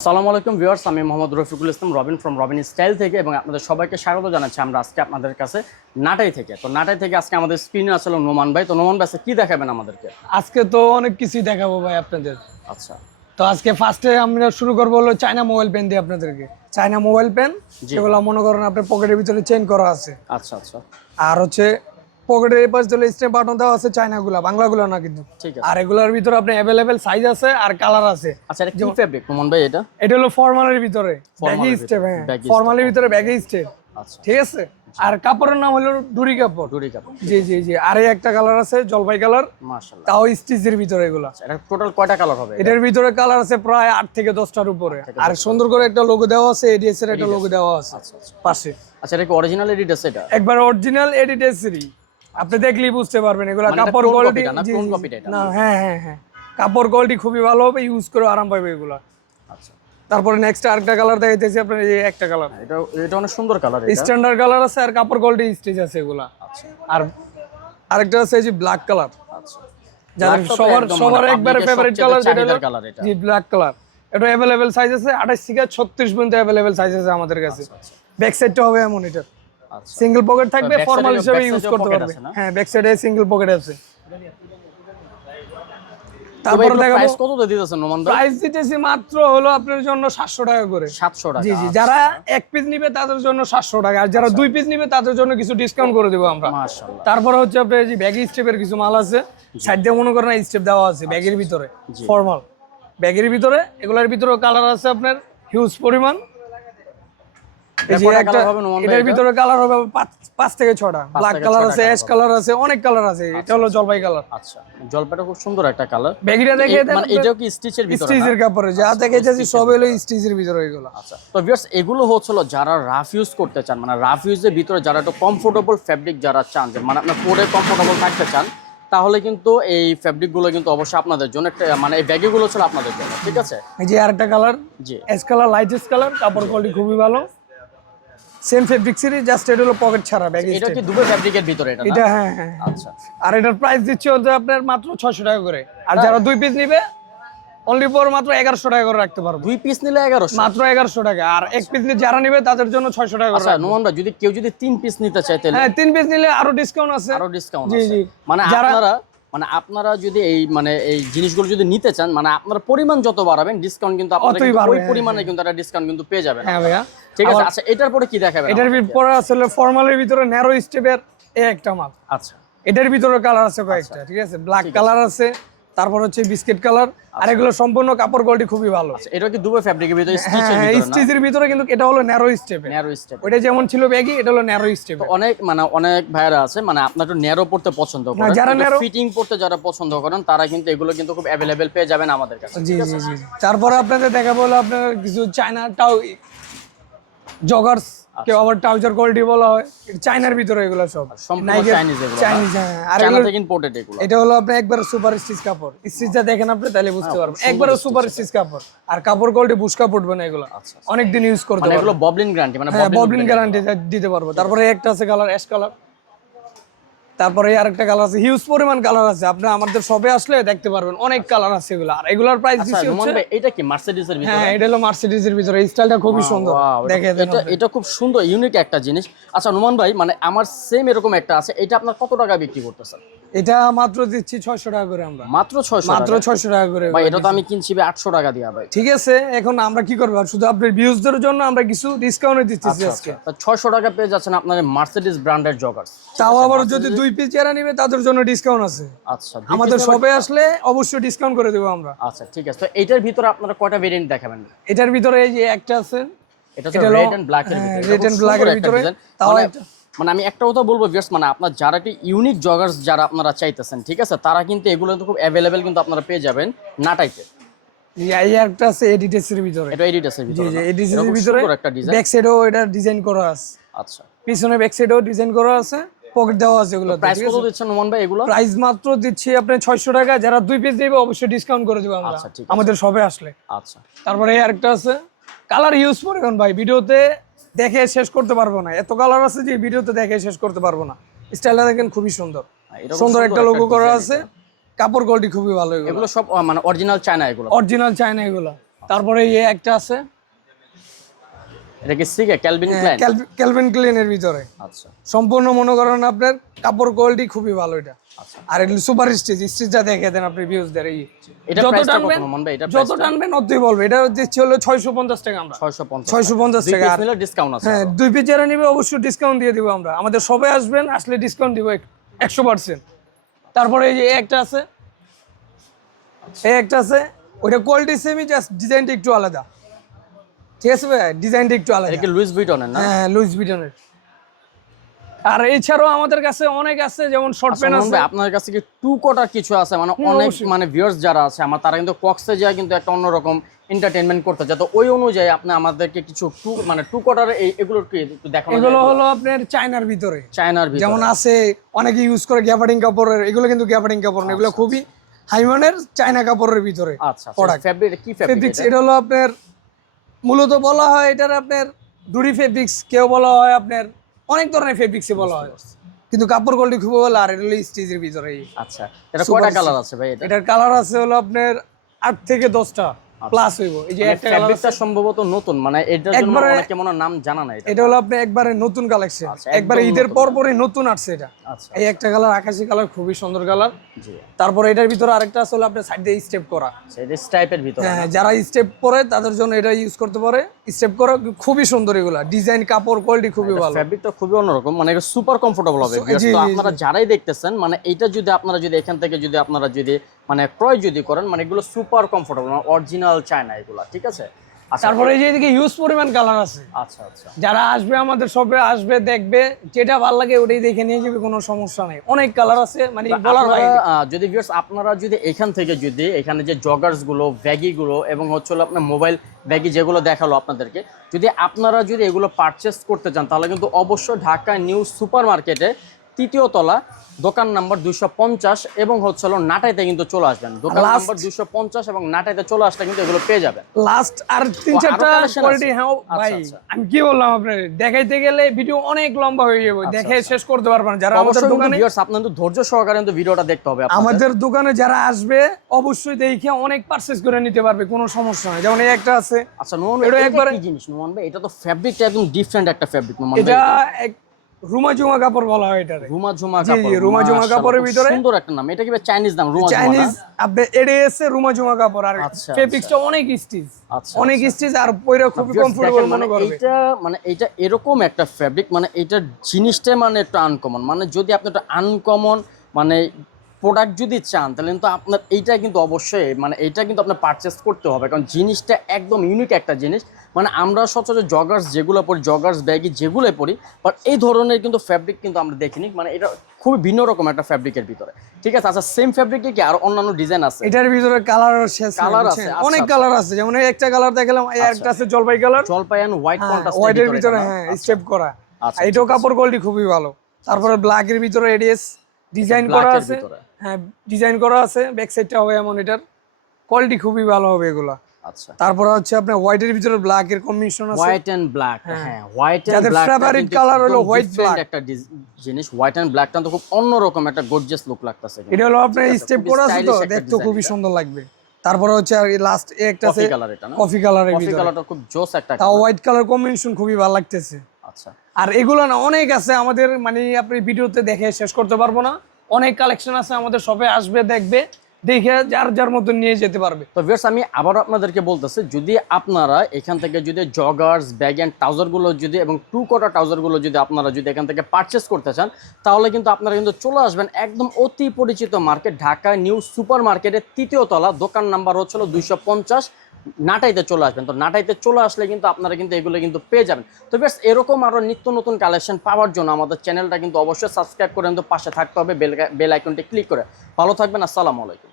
আসসালামু আলাইকুম ভিউয়ার্স আমি Mohammad Rafiqul Islam Robin from Robin style থেকে এবং আপনাদের সবাইকে স্বাগত জানাচ্ছি আমরা আজকে আপনাদের কাছে নাটাই থেকে। তো নাটাই থেকে আজকে আমাদের স্ক্রিনে আসলে নোমান ভাই। তো নোমান ভাই কি দেখাবেন আমাদেরকে? আজকে তো অনেক কিছুই দেখাবো ভাই আপনাদের। আচ্ছা। তো আজকে ফার্স্টে আমরা শুরু করব হলো চায়না মোবাইল পেন দিয়ে আপনাদেরকে। চায়না মোবাইল পেন যেগুলো মনে করেন আপনার পকেটের ভিতরে চেঞ্জ করা আছে। আচ্ছা আচ্ছা। আর হচ্ছে পকেটের এই পাশে দিলে স্টেপ বাটন দেওয়া আছে চায়নাগুলা বাংলাগুলো না কিন্তু। ঠিক আছে। আর এগুলোর ভিতরে আপনার অ্যাভেলেবেল সাইজ আছে আর কালার আছে। আচ্ছা এটা কি ফেব্রিক নোমান ভাই এটা? এটা হলো ফর্মালের ভিতরে ব্যাগি স্টেপ হ্যাঁ। ফর্মালের ভিতরে ব্যাগি স্টেপ আচ্ছা। ঠিক আছে? আর কাপড়ের নাম হলো ডুরি কাপড়। ডুরি কাপড়। জি জি জি। আর একটা কালার আছে জলপাই কালার মাশাআল্লাহ। তাও স্টিচের ভিতরে এগুলা। এটা টোটাল কয়টা কালার হবে এটার ভিতরে কালার আছে প্রায় আট থেকে দশটার উপরে। আর সুন্দর করে একটা লোগো দেওয়া আছে এডিএস এর একটা লোগো দেওয়া আছে। আচ্ছা আচ্ছা। পাশে। আচ্ছা এটা কি অরিজিনাল আছে এটা? একবার অরিজিনাল এডিটেসরি আপনি দেখলেই বুঝতে পারবেন এগুলা মানে কাপড় কোয়ালিটি না? এটা? হ্যাঁ হ্যাঁ হ্যাঁ। কাপড় কোয়ালিটি খুবই ভালো হবে ইউজ করে আরাম পাবে এগুলা। আচ্ছা। তারপরে নেক্সট আরেকটা কালার দেখাইতেছি আপনার এই একটা কালার এটা এটা অনেক সুন্দর কালার এটা। স্ট্যান্ডার্ড কালার আছে আর কাপড় কোয়ালিটি স্টিচ আছে এগুলা। আচ্ছা। আর আরেকটা আছে এই যে ব্ল্যাক কালার আচ্ছা। যাদের সবার সবার মানে একবারে ফেভারিট কালার যেটা হলো কালার এটা। জি ব্ল্যাক কালার এটা অ্যাভেলেবেল সাইজ আছে আঠাশ থেকে ছত্রিশ পর্যন্ত অ্যাভেলেবেল সাইজ আছে আমাদের কাছে। আচ্ছা ব্যাক সাইডটা হবে এমন এটা। আচ্ছা সিঙ্গেল পকেট থাকবে ফর্মাল হিসেবে ইউজ করতে পারবে। হ্যাঁ ব্যাক সাইডে সিঙ্গেল পকেট আছে। তারপরে দেখাবো। প্রাইস কত দিয়ে দিতেছেন নোমান ভাই প্রাইস দিতেছি মাত্র হলো আপনার জন্য সাতশো টাকা করে। 700 টাকা জি জি যারা এক পিস নিবে তাদের জন্য সাতশো টাকা আর যারা দুই পিস নিবে তাদের জন্য কিছু ডিসকাউন্ট করে দেবো আমরা। মাশাআল্লাহ। তারপরে হচ্ছে আপনার যে ব্যাগি স্টেপের কিছু মাল আছে। সাইড দিয়ে মনে করেন স্টেপ দেওয়া আছে ব্যাগের ভিতরে ফর্মাল ব্যাগের ভিতরে এগুলোর ভিতরে কালার আছে আপনার হিউজ পরিমাণ। এই যে একটা এটার ভিতরে কালার হবে পাঁচ থেকে ছটা। ব্ল্যাক কালার আছে অ্যাশ কালার আছে অনেক কালার আছে। এটা হলো জলপাই কালার আচ্ছা জলপাইটা খুব সুন্দর একটা কালার ব্যাগিটা দেখে মানে এটাও কি স্টিচের ভিতরে স্টিচের কাপড়ে যা দেখে যাচ্ছি সব হলো স্টিচের ভিতরে এগুলো। আচ্ছা তো ভিউয়ার্স এগুলো হচ্ছিল যারা রাফ ইউজ করতে চান মানে রাফ ইউজের ভিতরে যারা একটু কমফোর্টেবল ফ্যাব্রিক যারা চান মানে আপনার পরে কমফোর্টেবল থাকতে চান তাহলে কিন্তু এই ফ্যাব্রিকগুলো কিন্তু অবশ্যই আপনাদের জন্য একটা মানে এই ব্যাগগুলো ছিল আপনাদের জন্য ঠিক আছে? এই যে আরেকটা কালার জি। Ash colour light ash colour কাপড় কোয়ালিটি খুবই ভালো। সেম ফেব্রিক সিরিজ জাস্ট এটা হলো পকেট ছাড়া ব্যাগ এটা কি দুটো ফ্যাব্রিকের ভিতরে এটা এটা হ্যাঁ হ্যাঁ আচ্ছা। আর এটার প্রাইস দিচ্ছে হচ্ছে আপনার মাত্র ছয়শো টাকা করে। আর যারা দুই পিস নিবে অনলি ফর মাত্র এগারোশো টাকা করে রাখতে পারব। দুই পিস নিলে এগারোশো? মাত্র এগারোশো টাকা। আর এক পিস নিয়ে যারা নিবে তাদের জন্য ছয়শো টাকা করে আচ্ছা রাখব। নোমান ভাই যদি কেউ যদি তিন পিস নিতে চায় তাহলে? হ্যাঁ তিন পিস নিলে আরও ডিসকাউন্ট আছে। আরও ডিসকাউন্ট আছে। মানে আপনারা মানে আপনারা যদি এই মানে এই জিনিসগুলো যদি নিতে চান মানে আপনার পরিমাণ যত বাড়াবেন ডিসকাউন্ট কিন্তু আপনারা ওই হ্যাঁ, পরিমাণে কিন্তু একটা ডিসকাউন্ট কিন্তু পেয়ে যাবেন হ্যাঁ ভাইয়া। ঠিক আছে আচ্ছা এটার পরে কি দেখাবেন এটার? পরে আসলে ফর্মালের ভিতরে ন্যারো স্টেপের এই একটা মাল। আচ্ছা। এটার ভিতরে কালার আছে কয়েকটা ঠিক আছে? ব্ল্যাক কালার আছে তারপর হচ্ছে বিস্কিট কালার আর এগুলো সম্পূর্ণ কাপড় কোয়ালিটি খুবই ভালো। আচ্ছা এটা কি দুবাই ফ্যাব্রিকের ভিতরে স্টিচের হ্যাঁ ভিতরে না? স্টিচের ভিতরে কিন্তু এটা হলো ন্যারো স্টেপ ন্যারো স্টেপ ওইটা যেমন ছিল ব্যাগি এটা হলো ন্যারো স্টেপ অনেক মানে অনেক ভাইরা আছে মানে আপনার একটু ন্যারো পড়তে পছন্দ করেন যারা narrow- ফিটিং পড়তে যারা পছন্দ করেন তারা কিন্তু এগুলো কিন্তু খুব অ্যাভেলেবেল পেয়ে যাবেন আমাদের কাছে জি জি জি। তারপরে আপনাদের দেখাবো হলো আপনার কিছু চায়না টাও জগার্স কেউ আবার ট্রাউজার কোয়ালিটি বলা হয় চায়নার ভিতরে এগুলো সব। চাইনিজ চাইনিজ হ্যাঁ আর ইম্পোর্টেড এগুলো এটা হলো আপনার একবার সুপার স্টিচ কাপড়। স্টিচটা দেখেন আপনি তাহলে বুঝতে পারবেন। একবার সুপার স্টিচ কাপড়। আর কাপড় কোয়ালিটি বুশকা পড়বে না এগুলো। অনেক দিন ইউজ করতে মানে পারবেন এগুলো ববলিন গ্যারান্টি মানে হ্যাঁ ববলিন ববলিন গ্যারান্টি দিতে পারব। তারপরে একটা আছে কালার অ্যাশ কালার তারপরে আরেকটা কালার আছে হিউজ পরিমাণ কালার আছে। আপনি আমাদের সবে আসলে দেখতে পারবেন অনেক কালার আছে এগুলো। আর এগুলোর প্রাইস দিছি দিচ্ছি নোমান হচ্ছে এটা কি মার্সিডিজ এর ভিতরে? হ্যাঁ এটা হলো মার্সিডিজের ভিতরে। এই স্টাইলটা খুবই সুন্দর। দেখেন এটা- দেখে এটা এটা খুব সুন্দর ইউনিক একটা জিনিস। আচ্ছা নোমান ভাই মানে আমার সেম এরকম একটা আছে এটা আপনার কত টাকা বিক্রি করতেছেন? এটা মাত্র দিচ্ছি ছয়শো টাকা করে আমরা। মাত্র ছয়শো মাত্র ছয়শো টাকা করে ভাই এটা তো আমি কিনছি আটশো টাকা দিয়া ভাই। ঠিক আছে এখন আমরা কি করব? শুধু আপনার ভিউজদের জন্য আমরা কিছু ডিসকাউন্ট দিচ্ছি আচ্ছা, আজকে। ছয়শো টাকা পেয়ে যাচ্ছেন আপনার মার্সিডিজ ব্র্যান্ডের জগার্স তাও আবার যদি দুই পিস যারা নিবে তাদের জন্য ডিসকাউন্ট আছে। আচ্ছা আমাদের শপে আসলে অবশ্যই ডিসকাউন্ট করে দেবো আমরা। আচ্ছা ঠিক আছে। তো এইটার ভিতরে আপনারা কয়টা ভেরিয়েন্ট দেখাবেন? এটার ভিতরে এই যে একটা আছে এটা রেড এন্ড ব্ল্যাক এর হ্যাঁ, ভিতরে। red and black এর ভিতরে, তাও মানে একটা- মানে আমি একটা কথা বলব ভিউয়ার্স মানে আপনার যারা একটু ইউনিক জগার্স যারা আপনারা চাইতেছেন ঠিক আছে? তারা কিন্তু এগুলো কিন্তু খুব অ্যাভেলেবেল কিন্তু আপনারা পেয়ে যাবেন নাটাইতে। একটা আছে এডিটেসের ভিতরে। এটা এডিটাসের ভিতরে জি এটা এডিটেসের খুব ভিতরে একটা ডিজাইন ব্যাক সাইডেও এটা ডিজাইন করা আছে। আচ্ছা। পিছনে ব্যাক সাইডেও ডিজাইন করা আছে পকেট দেওয়া আছে এগুলো। প্রাইস কত দিচ্ছেন নোমান ভাই এগুলো? প্রাইস মাত্র দিচ্ছি আপনি টাকা যারা দুই পিস অবশ্যই ডিসকাউন্ট করে দেবো আমরা। আচ্ছা, আমাদের শপে আসলে। আচ্ছা। তারপরে আরেকটা আছে। কালার ইউজ ভাই ভিডিওতে দেখে শেষ করতে পারব না। এত কালার আছে যে ভিডিওতে দেখে শেষ করতে পারব না। স্টাইলটা দেখেন খুবই সুন্দর। হ্যাঁ, সুন্দর একটা লোগো করা আছে। কাপড় কোয়ালিটি খুবই ভালো এগুলো। সব মানে অরিজিনাল চায়না এগুলো। অরিজিনাল চায়না এগুলো। তারপরে এই একটা আছে। এটা কি সিকে ক্যালভিন ক্লাইন ক্যালভিন ক্লিনের ভিতরে। আচ্ছা। সম্পূর্ণ মনে করেন আপনার কাপড় কোয়ালিটি খুবই ভালো এটা। আচ্ছা। আর সুপার স্টিচ স্টিচটা দেখে দেন আপনি ভিউজ এই এটা যত টানবেন এটা যত টানবেন অতই বলবে। এটা দিচ্ছি হলো ছয়শো পঞ্চাশ টাকা আমরা। 650 ছয়শো পঞ্চাশ টাকা। আর ডিসকাউন্ট আছে হ্যাঁ দুই পিস যারা নিবে অবশ্যই ডিসকাউন্ট দিয়ে দিব আমরা। আমাদের সবাই আসবেন আসলে ডিসকাউন্ট দিব একশো পার্সেন্ট তারপরে এই যে একটা আছে। এই একটা আছে। ওইটা কোয়ালিটি সেমই জাস্ট ডিজাইনটা একটু আলাদা। ঠিক আছে ভাই ডিজাইনটা একটু আলাদা। এটা লুইস ভিটনের না? হ্যাঁ লুইস বিটনের আর এছাড়াও আমাদের কাছে অনেক আছে যেমন শর্ট আচ্ছা, প্যান্ট আছে। আপনার কাছে কি টু কোটার কিছু আছে? মানে অনেক মানে ভিউয়ার্স যারা আছে আমার তারা কিন্তু কক্সে যায় কিন্তু একটা অন্যরকম এন্টারটেইনমেন্ট করতে চায়। তো ওই অনুযায়ী আপনি আমাদেরকে কিছু টু মানে টু কোটার এই এগুলোর কি একটু দেখানো এগুলো হলো আপনার চায়নার ভিতরে। চায়নার ভিতরে। যেমন আছে অনেকে ইউজ করে গ্যাপারিং কাপড়ের এগুলো কিন্তু গ্যাপারিং কাপড় না এগুলো খুবই হাইমানের চায়না কাপড়ের ভিতরে আচ্ছা ফেব্রিক কি ফেব্রিক এটা হলো আপনার মূলত বলা হয় এটার আপনার ডুরি ফেব্রিক্স কেউ বলা হয় আপনার অনেক ধরনের ফেব্রিক্সে বলা হয়। কিন্তু কাপড় কোয়ালিটি খুব ভালো আর এটা হলো স্টিচের ভিতরে আচ্ছা এটা কয়টা কালার আছে ভাই এটার কালার আছে হলো আপনার আট থেকে দশটা। প্লাস হইব। এই যে একটা কালার ফেব্রিকটা সম্ভবত নতুন মানে এটার জন্য অনেকে মনে নাম জানা নাই এটা। এটা হলো আপনার একবারে নতুন কালেকশন আচ্ছা, একবারে ঈদের পর পরই নতুন আসছে এটা। আচ্ছা এই একটা কালার আকাশি কালার খুবই সুন্দর কালার জি। তারপরে এটার ভিতরে আরেকটা আছে হলো আপনার সাইড দিয়ে স্টেপ করা আচ্ছা এটা ভিতরে হ্যাঁ যারা স্টেপ পরে তাদের জন্য এটা ইউজ করতে পারে। স্টেপ করা খুবই সুন্দর এগুলা। ডিজাইন কাপড় কোয়ালিটি খুবই ভালো। ফ্যাব্রিকটা খুবই অন্যরকম মানে এটা সুপার কমফোর্টেবল হবে আপনারা যারাই দেখতেছেন মানে এটা যদি আপনারা যদি এখান থেকে যদি আপনারা যদি মানে ক্রয় যদি করেন মানে এগুলো সুপার কমফোর্টেবল মানে অরিজিনাল চায়না এগুলো ঠিক আছে? আচ্ছা। তারপরে এই যে এদিকে হিউজ পরিমাণ কালার আছে। আচ্ছা আচ্ছা। যারা আসবে আমাদের শপে আসবে দেখবে যেটা ভালো লাগে ওটাই দেখে নিয়ে যাবে কোনো সমস্যা নেই। অনেক কালার আছে মানে বলার যদি ভিউয়ার্স আপনারা যদি এখান থেকে যদি এখানে যে জগার্সগুলো ব্যাগি গুলো এবং হচ্ছে হলো আপনার মোবাইল ব্যাগি যেগুলো দেখাল আপনাদেরকে যদি আপনারা যদি এগুলো পারচেস করতে চান তাহলে কিন্তু অবশ্যই ঢাকা নিউ সুপার মার্কেটে তৃতীয় তলা দোকান নাম্বার দুইশো পঞ্চাশ এবং হচ্ছে হলো নাটাইতে কিন্তু চলে আসবেন। দোকান নাম্বার দুইশো পঞ্চাশ এবং নাটাইতে চলে আসলে কিন্তু এগুলো পেয়ে যাবেন। লাস্ট আর তিন চারটা কোয়ালিটি হ্যাঁ আচ্ছা, ভাই আচ্ছা। আমি কি বললাম আপনার? দেখাইতে গেলে ভিডিও অনেক লম্বা হয়ে যাবে। দেখে শেষ করতে পারবেন যারা আমাদের দোকানে ভিউয়ার্স আপনার কিন্তু ধৈর্য সহকারে কিন্তু ভিডিওটা দেখতে হবে আমাদের দোকানে যারা আসবে অবশ্যই দেখে অনেক পারচেস করে নিতে পারবে কোনো সমস্যা নেই। যেমন এই একটা আছে। আচ্ছা নোমান এটা একবারে- কি জিনিস নোমান ভাই? এটা তো ফ্যাব্রিকটা একদম ডিফারেন্ট একটা ফ্যাব্রিক নোমান এটা রুমা জুমা কাপড় বলা হয় এটা রুমা কাপড় রুমা ঝুমা কাপড়ের ভিতরে- সুন্দর একটা নাম। এটা কি চাইনিজ নাম রুমা চাইনিজ আপনি এডে এসে রুমা জুমা কাপড় আর ফেব্রিকটা ফেব্রিক্সটা অনেক স্টিচ আচ্ছা, অনেক স্টিচ আর পয়রা খুব কমফোর্টেবল মনে করবে। এটা মানে এইটা এরকম একটা ফেব্রিক মানে এটা জিনিসটা মানে একটু আনকমন মানে যদি আপনি একটা আনকমন মানে প্রোডাক্ট যদি চান তাহলে কিন্তু আপনার এইটা কিন্তু অবশ্যই মানে এইটা কিন্তু আপনার পারচেস করতে হবে। কারণ জিনিসটা একদম ইউনিক একটা জিনিস। মানে আমরা সচরাচর জগার্স যেগুলো পরি জগার্স ব্যাগি যেগুলো পরি বাট এই ধরনের কিন্তু ফ্যাব্রিক কিন্তু আমরা দেখিনি। মানে এটা খুবই ভিন্ন রকম একটা ফ্যাব্রিকের ভিতরে। ঠিক আছে? আচ্ছা সেম ফ্যাব্রিকে কি আর অন্যান্য ডিজাইন আছে? এটার ভিতরে কালার Colour আছে, আচ্ছা, অনেক আচ্ছা। কালার আছে যেমন এই একটা কালার দেখালাম এই একটা আছে জলপাই কালার জলপাই এন্ড হোয়াইট কন্ট্রাস্ট হোয়াইটের ভিতরে হ্যাঁ স্টেপ করা। আচ্ছা, এটাও কাপড় কোয়ালিটি খুবই ভালো। তারপরে ব্ল্যাক এর ভিতরে এডিএস ডিজাইন করা আছে। ভিতরে। হ্যাঁ ডিজাইন করা আছে ব্যাক সাইডটা হবে এমন এটার। কোয়ালিটি খুবই ভালো হবে এগুলা। আচ্ছা। তারপরে হচ্ছে আপনার হোয়াইটের ভিতরে ব্ল্যাক এর কম্বিনেশন আছে। হোয়াইট এন্ড ব্ল্যাক হ্যাঁ। হোয়াইট এন্ড যাদের ব্ল্যাক favorite colour হলো white black। একটা জিনিস হোয়াইট এন্ড ব্ল্যাকটা তো খুব অন্যরকম একটা গর্জিয়াস লুক লাগতেছে এটা হলো আপনার স্টেপ করা আছে তো দেখতে খুবই সুন্দর লাগবে। তারপরে হচ্ছে আর লাস্ট একটা আছে কফি কালার এটা না? কফি কালারের কফি ভিতরে। কালারটা খুব জোস একটা তাও হোয়াইট কালার কম্বিনেশন খুবই ভালো লাগতেছে। আচ্ছা। আর এগুলো না অনেক আছে আমাদের মানে আপনি ভিডিওতে দেখে শেষ করতে পারব না। অনেক কালেকশন আছে, আমাদের শপে আসবে, দেখবে, দেখে যার যার মতো নিয়ে যেতে পারবে। তো ভিউয়ার্স আমি আবারও আপনাদেরকে বলতেছি, যদি আপনারা এখান থেকে যদি জগার্স ব্যাগ অ্যান্ড ট্রাউজারগুলো যদি এবং টু কোটা ট্রাউজারগুলো যদি আপনারা যদি এখান থেকে পারচেস করতে চান, তাহলে কিন্তু আপনারা কিন্তু চলে আসবেন একদম অতি পরিচিত মার্কেট ঢাকা নিউ সুপার মার্কেটের তৃতীয় তলা, দোকান নাম্বার হচ্ছিল দুইশো পঞ্চাশ নাটাইতে চলে আসবেন। তো নাটাইতে চলে আসলে কিন্তু আপনারা কিন্তু এগুলো কিন্তু পেয়ে যাবেন। তো বেশ, এরকম আরও নিত্য নতুন কালেকশন পাওয়ার জন্য আমাদের চ্যানেলটা কিন্তু অবশ্যই সাবস্ক্রাইব করে কিন্তু পাশে থাকতে হবে বেল বেল আইকনটি ক্লিক করে। ভালো থাকবেন, আসসালামু আলাইকুম।